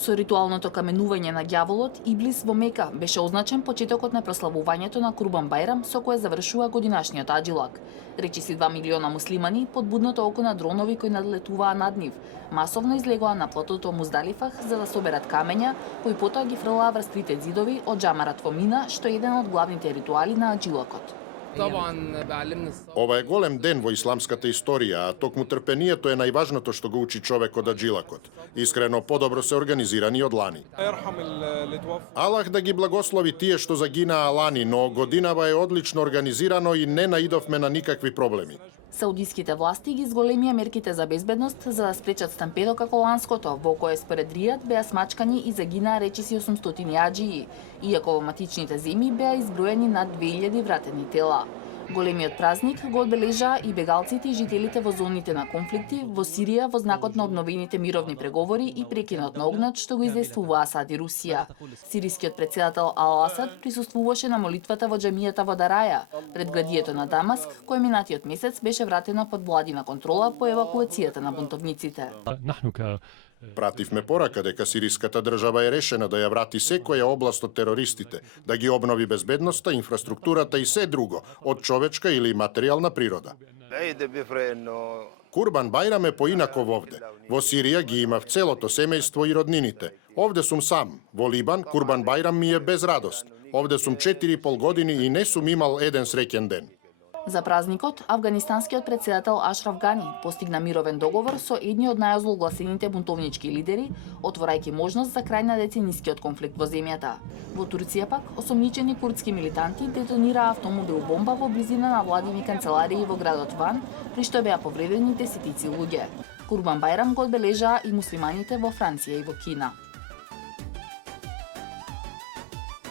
Со ритуалното каменување на ѓаволот Иблис во Мека беше означен почетокот на прославувањето на Курбан Бајрам, со кое завршува годинашниот аджилак. Речиси 2 милиона муслимани под будното око на дронови кои надлетуваа над нив, масовно излегоа на плотото Муздалифах за да соберат камења, кои потоа ги фрлаа врз трите ѕидови од џамарат во Мина, што е еден од главните ритуали на аджилакот. Ова е голем ден во исламската историја, а токму трпението е најважното што го учи човек од аджилакот. Искрено подобро се организирани од лани. Аллах да ги благослови тие што загинаа лани, но годинава е одлично организирано и не наидовме на никакви проблеми. Саудиските власти ги зголемија мерките за безбедност за да спречат стампедо како ланското, во кое според Ријад беа смачкани и загинаа речиси 800 аџии, иако во матичните земји беа изброени над 2000 вратени тела. Големиот празник го одбележаа и бегалците и жителите во зоните на конфликти во Сирија во знакот на обновените мировни преговори и прекинот на огнот што го издействува Асад и Русија. Сирискиот председател Ал Асад присуствуваше на молитвата во џамијата во Дараја, пред градието на Дамаск, кој минатиот месец беше вратено под владина контрола по евакуацијата на бунтовниците. Пративме порака дека сириската држава е решена да ја врати секоја област од терористите, да ги обнови безбедноста, инфраструктурата и се друго, од човечка или материјална природа. Курбан Бајрам е поинаков овде. Во Сирија ги имав целото семејство и роднините. Овде сум сам. Во Либан Курбан Бајрам ми е без радост. Овде сум 4,5 години и не сум имал еден среќен ден. За празникот, афганистанскиот председател Ашраф Гани постигна мировен договор со едни од најозлогласените бунтовнички лидери, отворајќи можност за крај на деценискиот конфликт во земјата. Во Турција пак, осомничени курдски милитанти детонираа автомобил бомба во близина на владини канцеларии во градот Ван, при што беа повредени десетици луѓе. Курбан Бајрам го одбележаа и муслиманите во Франција и во Кина.